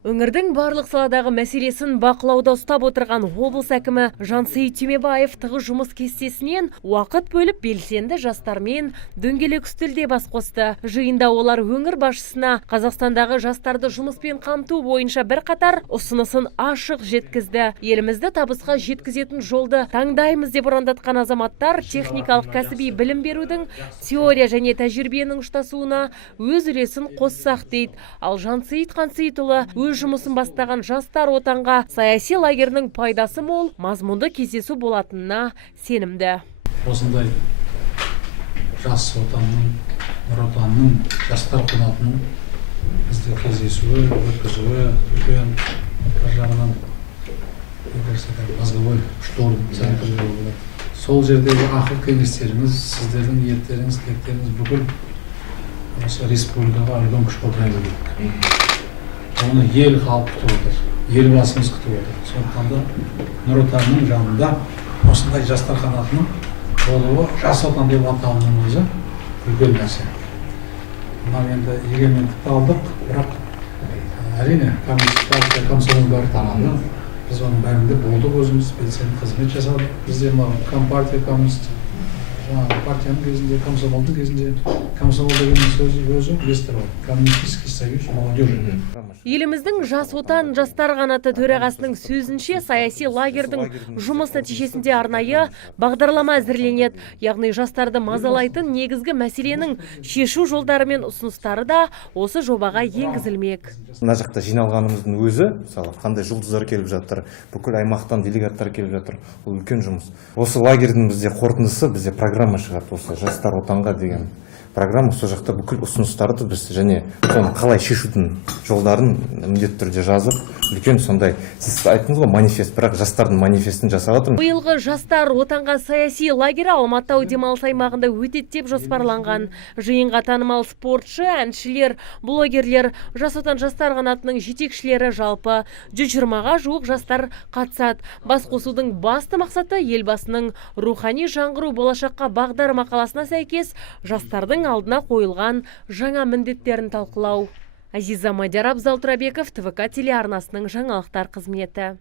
Өңірдің барлық саладағы мәселесін бақылауда ұстап отырған облыс әкімі Жансейіт Түймебаев тығыз жұмыс кестесінен уақыт бөліп белсенді жастармен дөңгелек үстелде бас қосты. Жиында олар өңір басшысына Қазақстандағы жастарды жұмыспен қамту бойынша бірқатар ұсынысын ашық жеткізді. Елімізді табысқа жеткізетін жолды таңдаймыз деп ұрандатқан азаматтар техникалық кәсіби білім берудің теория және тәжірибенің ұштасуына өз үлесін қоссақ дейді. Ал Жансейіт Қансейітұлы өз жұмысын бастаған жастар отанға саяси лагерінің пайдасы мол, мазмұнды кездесу болатынына сенімді. Осындай жас отанның, нұр отанның, жастар қанатының бізде кездесуі, өткізуі, үлкен бір жағынан мозговой штурм центрінде болады. Сол жердегі ақыл кеңестеріңіз, сіздердің ниеттеріңіз, тілектеріңіз бүкіл осы республикаға үлкен күш қолдай береді. Оны ел халық күтіп отыр, елбасымыз күтіп отыр. Сондықтан да нұр отанның жанында осындай жастар қанатының болуы, жас отан деп атауының өзі үлкен нәрсе. Мынау енді егемендікті алдық, бірақ әрине коммунистік партия, комсомол бәрі таралды. Біз оның бәрінде болдық, өзіміз белсенді қызмет жасадық. Бізде компартия, коммунист партияның кезінде, комсомолдың кезінде, комсомол деген сөз өзі білесіздер ғой, коммунистический союз молодежи. Еліміздің жас отан жастар қанаты төрағасының сөзінше саяси лагердің жұмыс нәтижесінде арнайы бағдарлама әзірленеді. Яғни жастарды мазалайтын негізгі мәселенің шешу жолдары мен ұсыныстары да осы жобаға енгізілмек. Мына жақта жиналғанымыздың өзі, мысалы, қандай жұлдыздар келіп жатыр, бүкіл аймақтан делегаттар келіп жатыр, ол үлкен жұмыс. Осы лагердің бізде қорытындысы, бізде программа шығады, осы жастар отанға деген программа. Сол жақта бүкіл ұсыныстарды біз және соны қалай шешудің жолдарын міндетті түрде жазып, үлкен сондай, сіз айттыңыз ғой, манифест, бірақ жастардың манифестін жасап жатырмыз. Биылғы жастар отанға саяси лагері Алматы демалыс аймағында өтеді деп жоспарланған. Жиынға танымал спортшы, әншілер, блогерлер, жас отан жастар қанатының жетекшілері жалпы 120-ға жуық жастар қатысады. Басқосудың басты мақсаты елбасының рухани жаңғыру болашаққа бағдар мақаласына сәйкес жастардың алдына қойылған жаңа міндеттерін талқылау. Азиза Мадияр, Абзал Тұрабеков, ТВК телеарнасының жаңалықтар қызметі.